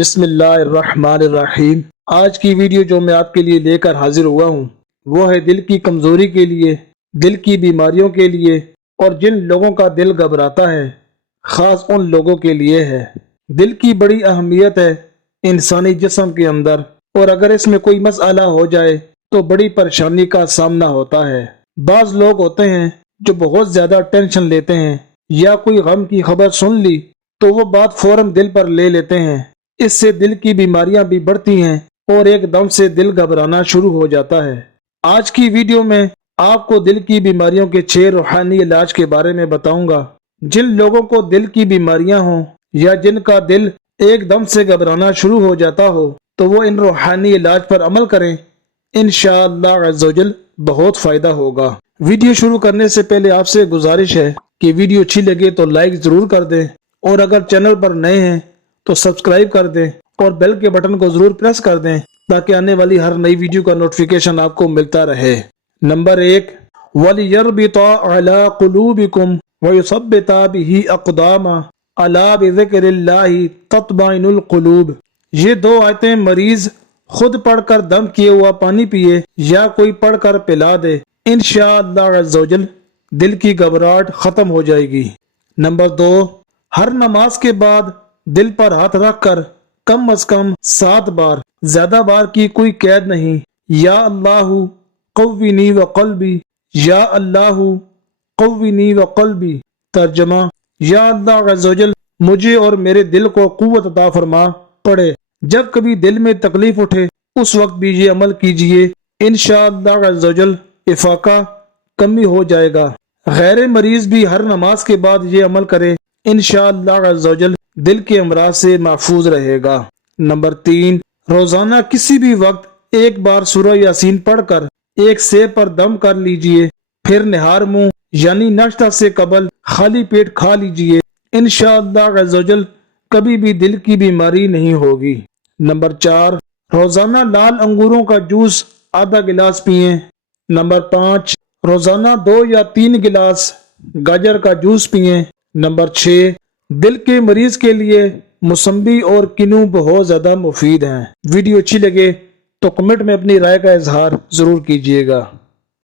بسم اللہ الرحمن الرحیم۔ آج کی ویڈیو جو میں آپ کے لیے لے کر حاضر ہوا ہوں وہ ہے دل کی کمزوری کے لیے، دل کی بیماریوں کے لیے، اور جن لوگوں کا دل گھبراتا ہے خاص ان لوگوں کے لیے ہے۔ دل کی بڑی اہمیت ہے انسانی جسم کے اندر، اور اگر اس میں کوئی مسئلہ ہو جائے تو بڑی پریشانی کا سامنا ہوتا ہے۔ بعض لوگ ہوتے ہیں جو بہت زیادہ ٹینشن لیتے ہیں، یا کوئی غم کی خبر سن لی تو وہ بات فوراً دل پر لے لیتے ہیں۔ اس سے دل کی بیماریاں بھی بڑھتی ہیں اور ایک دم سے دل گھبرانا شروع ہو جاتا ہے۔ آج کی ویڈیو میں آپ کو دل کی بیماریوں کے 6 روحانی علاج کے بارے میں بتاؤں گا۔ جن لوگوں کو دل کی بیماریاں ہوں یا جن کا دل ایک دم سے گھبرانا شروع ہو جاتا ہو تو وہ ان روحانی علاج پر عمل کریں، انشاءاللہ عز و جل بہت فائدہ ہوگا۔ ویڈیو شروع کرنے سے پہلے آپ سے گزارش ہے کہ ویڈیو اچھی لگے تو لائک ضرور کر دیں، اور اگر چینل پر نئے ہیں تو سبسکرائب کر دیں اور بیل کے بٹن کو ضرور پریس کر دیں تاکہ آنے والی ہر نئی ویڈیو کا نوٹیفیکیشن آپ کو ملتا رہے۔ نمبر 1، وَلِيَرْبِطَ عَلَىٰ قُلُوبِكُمْ وَيُثَبِّتَ بِهِ أَقْدَامًا أَلَا بِذِكْرِ اللَّهِ تَطْمَئِنُّ الْقُلُوبُ۔ یہ 2 آیتیں مریض خود پڑھ کر دم کیے ہوا پانی پیے یا کوئی پڑھ کر پلا دے، انشاءاللہ عز و جل دل کی گھبراہٹ ختم ہو جائے گی۔ نمبر 2، ہر نماز کے بعد دل پر ہاتھ رکھ کر کم از کم 7 بار، زیادہ بار کی کوئی قید نہیں، یا اللہ قوینی وقلبی، یا اللہ قوینی وقلبی۔ ترجمہ: یا اللہ عز و جل مجھے اور میرے دل کو قوت عطا فرما۔ پڑھے: جب کبھی دل میں تکلیف اٹھے اس وقت بھی یہ عمل کیجئے، انشاءاللہ عز و جل افاقہ کمی ہو جائے گا۔ غیر مریض بھی ہر نماز کے بعد یہ عمل کرے، انشاءاللہ عز و جل دل کے امراض سے محفوظ رہے گا۔ نمبر 3، روزانہ کسی بھی وقت ایک بار سورہ یاسین پڑھ کر ایک سیب پر دم کر لیجئے، پھر نہار منہ یعنی ناشتہ سے قبل خالی پیٹ کھا لیجئے، انشاءاللہ عز و جل کبھی بھی دل کی بیماری نہیں ہوگی۔ نمبر 4، روزانہ لال انگوروں کا جوس آدھا گلاس پئیں۔ نمبر 5، روزانہ 2 یا 3 گلاس گاجر کا جوس پئیں۔ نمبر 6، دل کے مریض کے لیے موسمبی اور کنو بہت زیادہ مفید ہیں۔ ویڈیو اچھی لگے تو کمنٹ میں اپنی رائے کا اظہار ضرور کیجیے گا۔